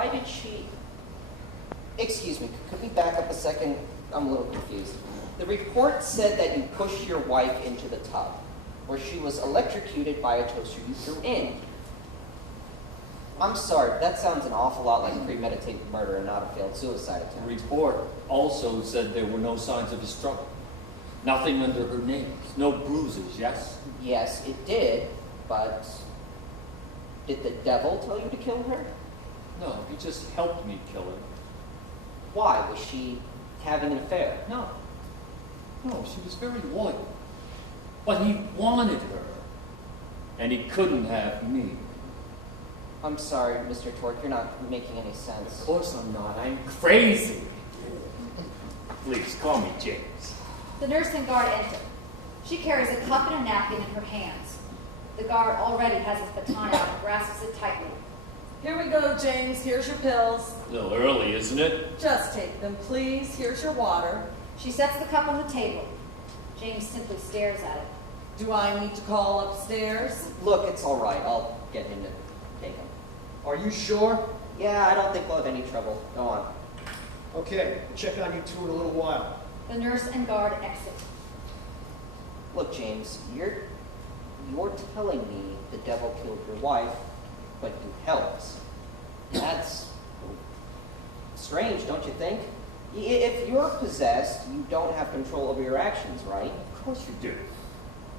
why did she... Excuse me, could we back up a second? I'm a little confused. The report said that you pushed your wife into the tub, where she was electrocuted by a toaster you threw in. I'm sorry, that sounds an awful lot like premeditated murder and not a failed suicide The attempt. report also said there were no signs of a struggle. Nothing under her nails. No bruises, yes? Yes, it did, but did the devil tell you to kill her? No, he just helped me kill her. Why? Was she having an affair? No. No, she was very loyal. But he wanted her. And he couldn't have me. I'm sorry, Mr. Torque, you're not making any sense. Of course I'm not. I'm crazy. Please, call me James. The nurse and guard enter. She carries a cup and a napkin in her hands. The guard already has his baton out and grasps it tightly. Here we go, James. Here's your pills. A little early, isn't it? Just take them, please. Here's your water. She sets the cup on the table. James simply stares at it. Do I need to call upstairs? Look, it's all right. I'll get him to take him. Are you sure? Yeah, I don't think we'll have any trouble. Go on. Okay, we'll check on you two in a little while. The nurse and guard exit. Look, James, you're telling me the devil killed your wife, but you helped. That's strange, don't you think? If you're possessed, you don't have control over your actions, right? Of course you do.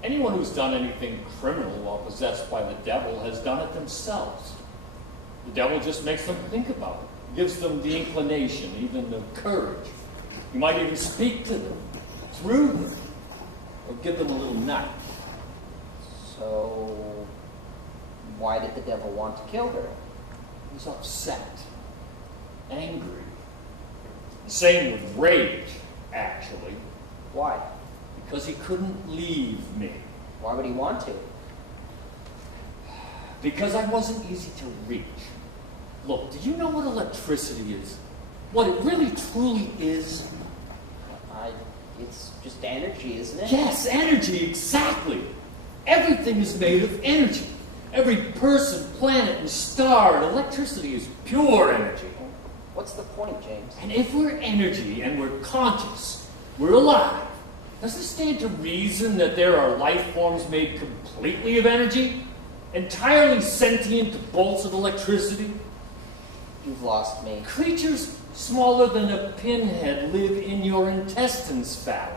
Anyone who's done anything criminal while possessed by the devil has done it themselves. The devil just makes them think about it, gives them the inclination, even the courage. You might even speak to them, through them, or give them a little knife. So, why did the devil want to kill her? He was upset, angry. Same with rage, actually, Why? because he couldn't leave me. Why would he want to? Because I wasn't easy to reach. Look, do you know what electricity is? What it really truly is? It's just energy, isn't it? Yes, energy, exactly. Everything is made of energy. Every person, planet, and star, and electricity is pure energy. What's the point, James? And if we're energy and we're conscious, we're alive, does it stand to reason that there are life forms made completely of energy? Entirely sentient bolts of electricity? You've lost me. Creatures smaller than a pinhead live in your intestines, Fallon.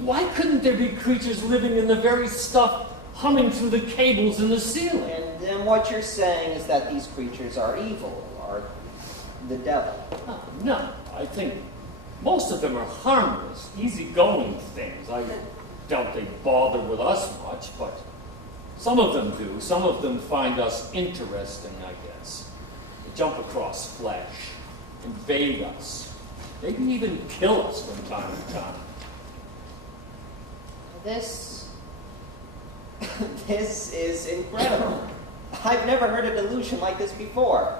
Why couldn't there be creatures living in the very stuff humming through the cables in the ceiling? And then what you're saying is that these creatures are evil, are the devil. Oh, no, I think most of them are harmless, easygoing things. I doubt they bother with us much, but some of them do. Some of them find us interesting, I guess. They jump across flesh, invade us, maybe even kill us from time to time. This is incredible. I've never heard a delusion like this before.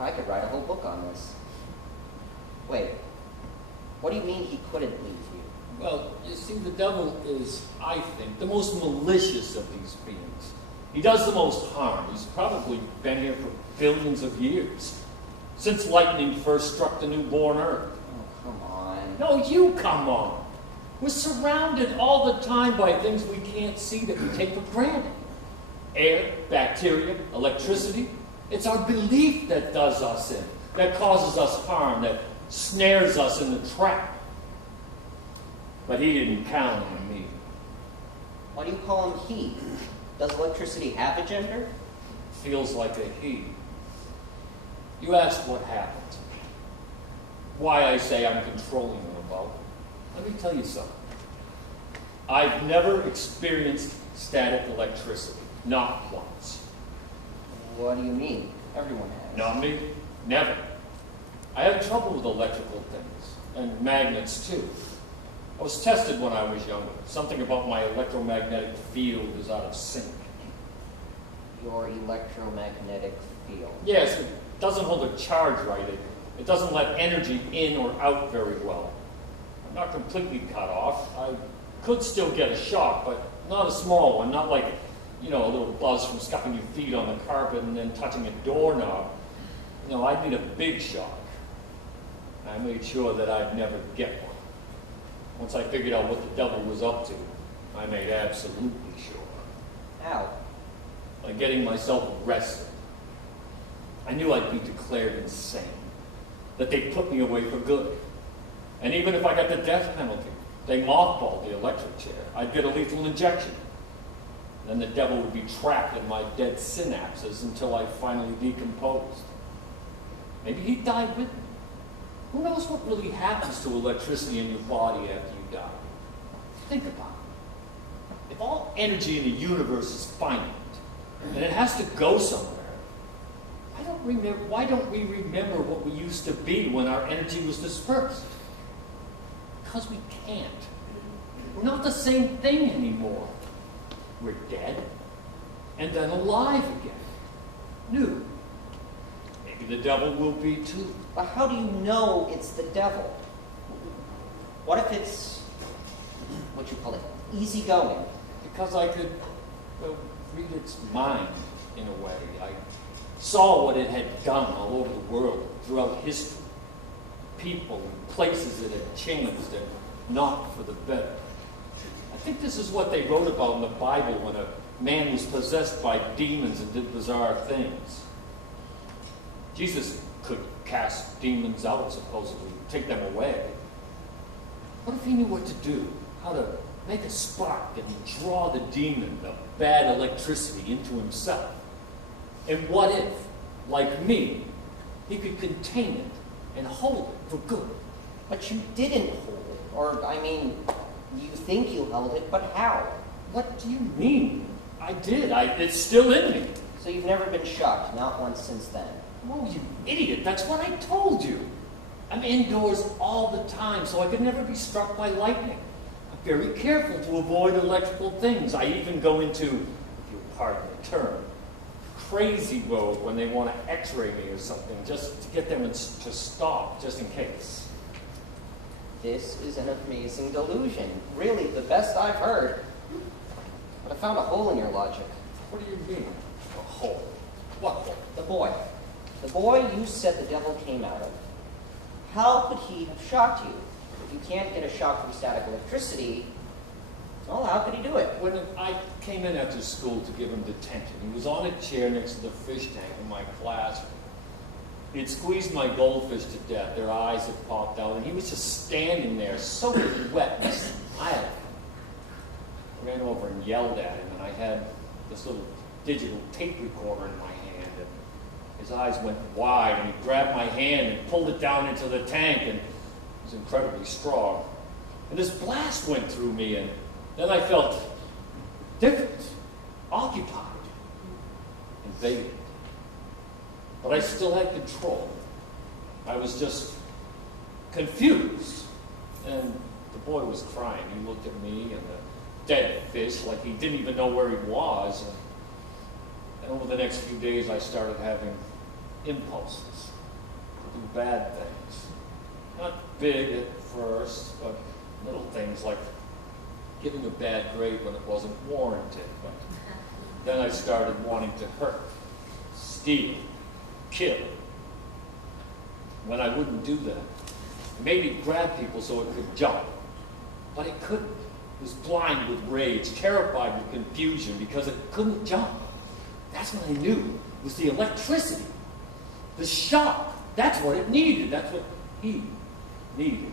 I could write a whole book on this. Wait, what do you mean he couldn't leave you? Well, you see, the devil is, I think, the most malicious of these beings. He does the most harm. He's probably been here for billions of years, since lightning first struck the newborn earth. Oh, come on. No, you come on. We're surrounded all the time by things we can't see that we take for granted. Air, bacteria, electricity. It's our belief that does us in, that causes us harm, that snares us in the trap. But he didn't count on me. Why do you call him he? Does electricity have a gender? Feels like a he. You asked what happened. Why I say I'm controlling him about. Let me tell you something. I've never experienced static electricity. Not once. What do you mean? Everyone has. Not me. Never. I have trouble with electrical things. And magnets, too. I was tested when I was younger. Something about my electromagnetic field is out of sync. Your electromagnetic field. Yes, it doesn't hold a charge right. It doesn't let energy in or out very well. I'm not completely cut off. I could still get a shock, but not a small one. Not like, a little buzz from scuffing your feet on the carpet and then touching a doorknob. No, I'd need a big shock. I made sure that I'd never get one. Once I figured out what the devil was up to, I made absolutely sure. How? By getting myself arrested. I knew I'd be declared insane, that they'd put me away for good. And even if I got the death penalty, they mothballed the electric chair, I'd get a lethal injection. Then the devil would be trapped in my dead synapses until I finally decomposed. Maybe he'd die with me. Who knows what really happens to electricity in your body after you die? Think about it. If all energy in the universe is finite, and it has to go somewhere, why don't we remember what we used to be when our energy was dispersed? Because we can't. We're not the same thing anymore. We're dead, and then alive again. New. Maybe the devil will be too. But how do you know it's the devil? What if it's, what you call it, easygoing? Because I could read its mind in a way. I saw what it had done all over the world throughout history. People and places it had changed, and not for the better. I think this is what they wrote about in the Bible when a man was possessed by demons and did bizarre things. Jesus could cast demons out, supposedly, take them away. What if he knew what to do? How to make a spark and draw the demon, the bad electricity, into himself? And what if, like me, he could contain it and hold it for good? But you didn't hold it. Or, I mean, you think you held it, but how? What do you mean? I did. It's still in me. So you've never been shocked, not once since then. Oh, you idiot. That's what I told you. I'm indoors all the time, so I could never be struck by lightning. I'm very careful to avoid electrical things. I even go into, if you'll pardon the term, crazy mode when they want to x-ray me or something, just to get them to stop, just in case. This is an amazing delusion. Really, the best I've heard. But I found a hole in your logic. What do you mean, a hole? What hole? The boy. The boy you said the devil came out of. How could he have shocked you? If you can't get a shock from static electricity, well, how could he do it? When I came in after school to give him detention, he was on a chair next to the fish tank in my classroom. He had squeezed my goldfish to death. Their eyes had popped out, and he was just standing there, soaking wet and smiling. I ran over and yelled at him, and I had this little digital tape recorder in my hand. And his eyes went wide, and he grabbed my hand and pulled it down into the tank, and it was incredibly strong. And this blast went through me, and then I felt different, occupied, invaded. But I still had control. I was just confused. And the boy was crying. He looked at me and the dead fish like he didn't even know where he was. And over the next few days, I started having impulses to do bad things. Not big at first, but little things like giving a bad grade when it wasn't warranted. But then I started wanting to hurt, steal, kill. When I wouldn't do that, maybe grab people so it could jump. But it couldn't. It was blind with rage, terrified with confusion because it couldn't jump. That's what I knew, was the electricity, the shock. That's what it needed. That's what he needed.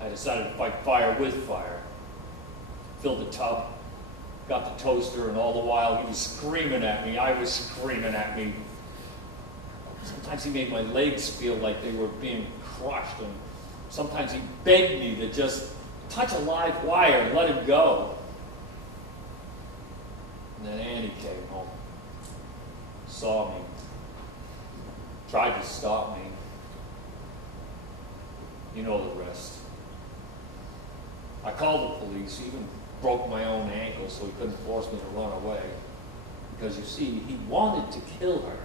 I decided to fight fire with fire. Filled the tub, got the toaster, and all the while he was screaming at me. I was screaming at me. Sometimes he made my legs feel like they were being crushed, and sometimes he begged me to just touch a live wire and let him go. And then Annie came home, saw me, tried to stop me. You know the rest. I called the police, even broke my own ankle so he couldn't force me to run away. Because you see, he wanted to kill her.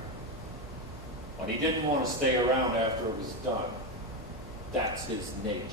But he didn't want to stay around after it was done. That's his nature.